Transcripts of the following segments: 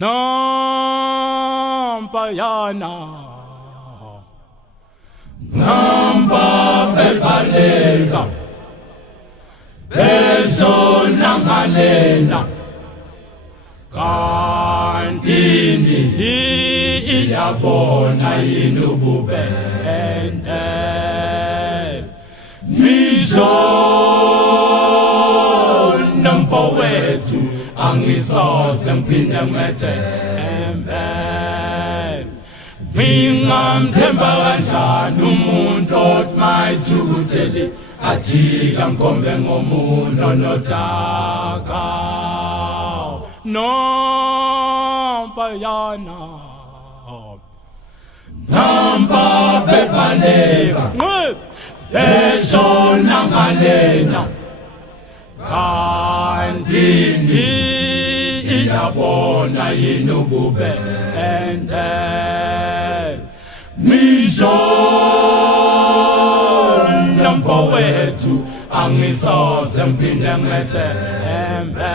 Nampayana Namba bebaleka Bezona ngalena Kantini iyabona yini ububende Nisho nomfowethu angisoze ngiphinde ngimethembe Ngingamthemba kanjani umuntu othi mayithukutheli ajika ngikhombe ngomuntu onodaka Nampayana Namba bebaleka Eshona ngalena Kantini iyabona yini ububende Nisho nomfowethu angisoze ngiphinde ngimethembe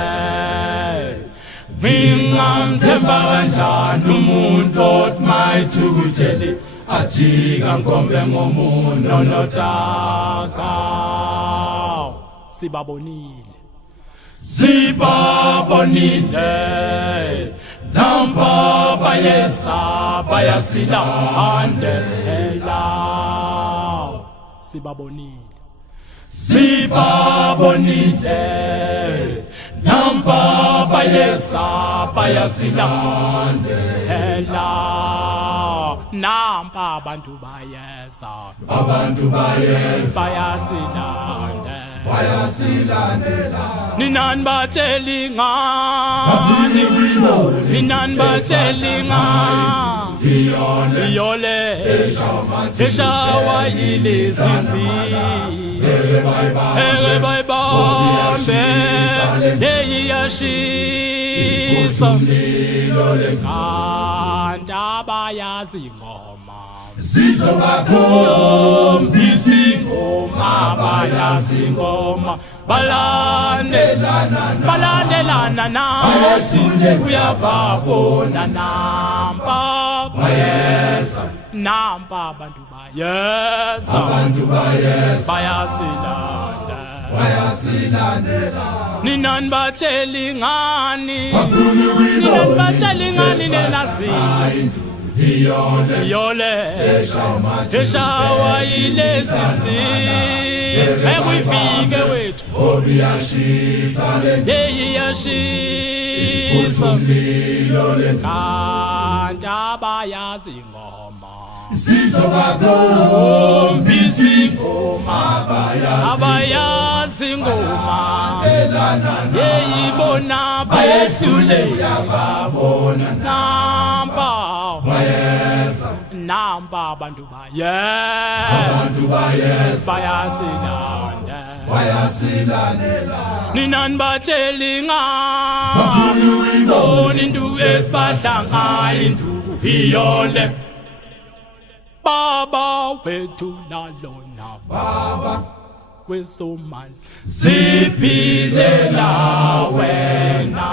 Ngingamthemba kanjani umuntu othi mayithukutheli ajika ngikhombe ngomuntu onodaka Sibabonile Namba bayesa bayasilandela Sibabonile Namba bayesa bayasilandela Namba abantu bayesa bayasilandela Ninani batsheli ngani Ninani batsheli ngani Iyole eshawa yilezinzi Eke bayibambe Neyi yashisa Kanti abayazi ingoma Zizobakhombisa ingoma Bayazi ingoma Balandelana nathi Uyababona nampa bayesa Nampa abantu bayesa Bayasilandela Ninani batsheli ngani Ninani batsheli ngani nenazini Iyole eshawa yilezinzi Ekuyifike wethu Yeyi yashisa Kanti abayazi ingoma Zizobakhombisa ingoma Abayazi ingoma Yeyi bona bayehlule Namba abantu bayasilandela Ninani batsheli ngani Indu esibadla ngayo induku iyole Baba wethu nalona Baba wesomali Siphilela wena